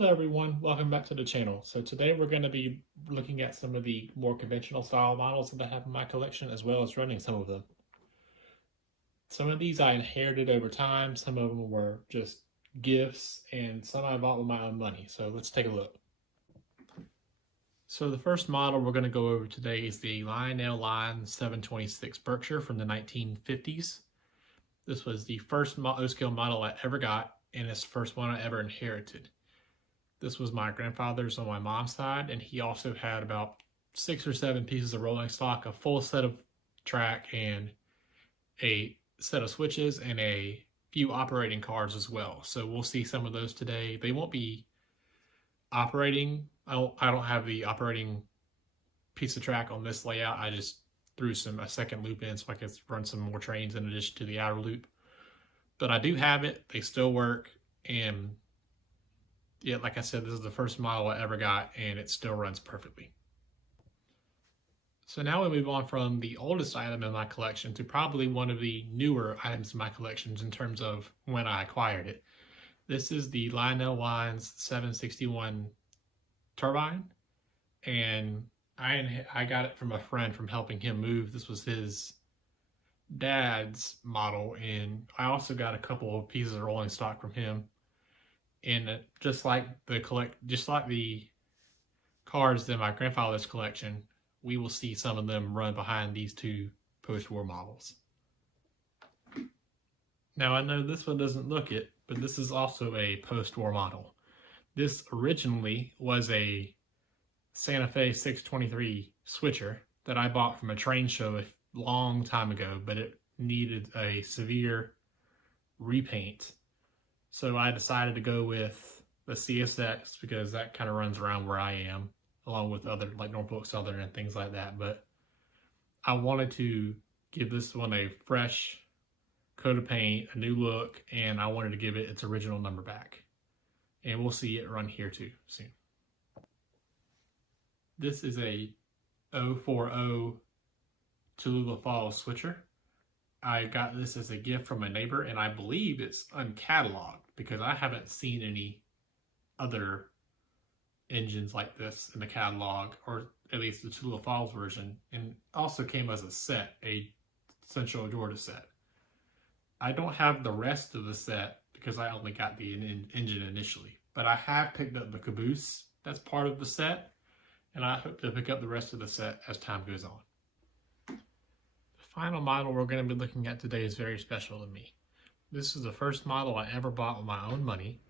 there everyone, welcome back to the channel. So today we're going to be looking at some of the more conventional style models that I have in my collection, as well as running some of them. Some of these I inherited over time, some of them were just gifts, and some I bought with my own money. So let's take a look. So the first model we're going to go over today is the Lionel Line 726 Berkshire from the 1950s. This was the first O-scale model I ever got, and it's the first one I ever inherited. This was my grandfather's on my mom's side, and he also had about 6 or 7 pieces of rolling stock, a full set of track, and a set of switches, and a few operating cards as well. So we'll see some of those today. They won't be operating. I don't have the operating piece of track on this layout. I just threw a second loop in so I could run some more trains in addition to the outer loop. But I do have it. They still work, and yeah, like I said, this is the first model I ever got, and it still runs perfectly. So now we move on from the oldest item in my collection to probably one of the newer items in my collections in terms of when I acquired it. This is the Lionel Lines 761 turbine, and I got it from a friend from helping him move. This was his dad's model, and I also got a couple of pieces of rolling stock from him. And just like the cards in my grandfather's collection, we will see some of them run behind these two post-war models. Now I know this one doesn't look it, but this is also a post-war model. This originally was a Santa Fe 623 switcher that I bought from a train show a long time ago, but it needed a severe repaint. So I decided to go with the CSX because that kind of runs around where I am, along with other like Norfolk Southern and things like that. But I wanted to give this one a fresh coat of paint, a new look, and I wanted to give it its original number back. And we'll see it run here too soon. This is a 040 Tallulah Falls switcher. I got this as a gift from a neighbor, and I believe it's uncatalogued because I haven't seen any other engines like this in the catalog, or at least the Tallulah Falls version, and also came as a set, a Central Georgia set. I don't have the rest of the set because I only got the engine initially, but I have picked up the caboose that's part of the set, and I hope to pick up the rest of the set as time goes on. The final model we're going to be looking at today is very special to me. This is the first model I ever bought with my own money,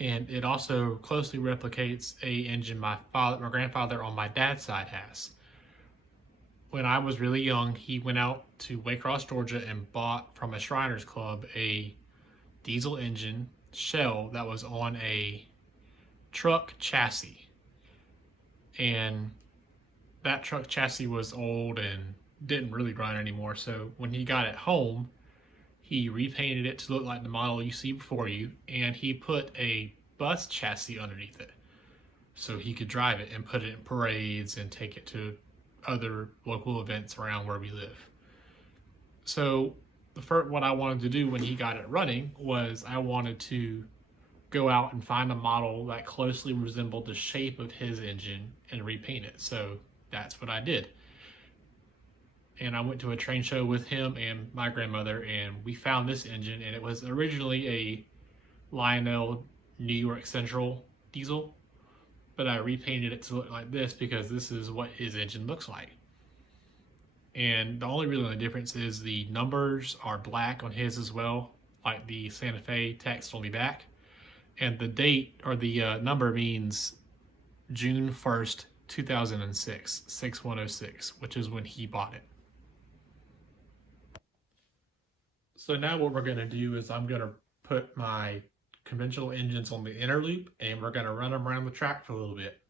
and it also closely replicates a engine my grandfather on my dad's side has. When I was really young, he went out to Waycross, Georgia, and bought from a Shriners Club a diesel engine shell that was on a truck chassis. And that truck chassis was old and didn't really run anymore. So when he got it home, he repainted it to look like the model you see before you, and he put a bus chassis underneath it so he could drive it and put it in parades and take it to other local events around where we live. So what I wanted to do when he got it running was I wanted to go out and find a model that closely resembled the shape of his engine and repaint it. So that's what I did. And I went to a train show with him and my grandmother, and we found this engine, and it was originally a Lionel New York Central diesel, but I repainted it to look like this because this is what his engine looks like. And the only really difference is the numbers are black on his as well, like the Santa Fe text on the back. And the date, or the number, means June 1st, 2006, 6106, which is when he bought it. So now what we're going to do is I'm going to put my conventional engines on the inner loop, and we're going to run them around the track for a little bit.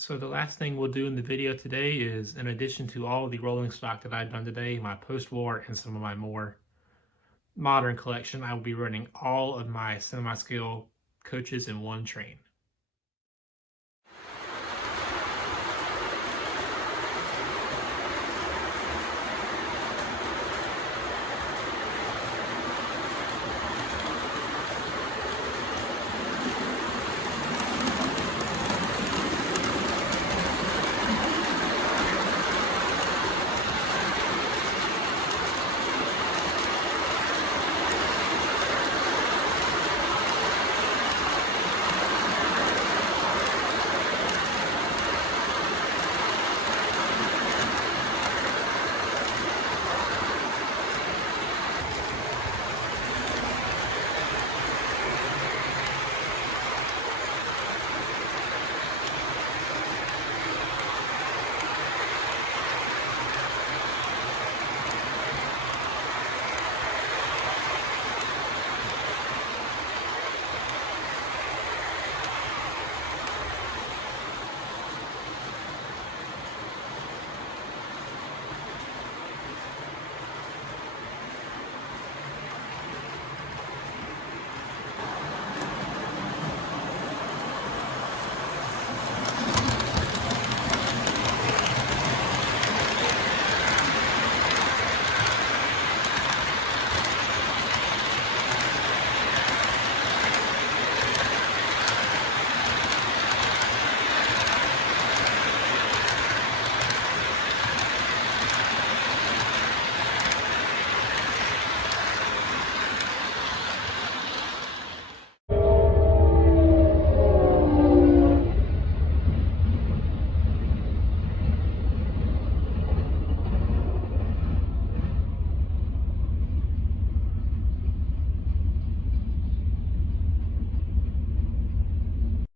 So the last thing we'll do in the video today is, in addition to all the rolling stock that I've done today, my post-war and some of my more modern collection, I will be running all of my semi-scale coaches in one train.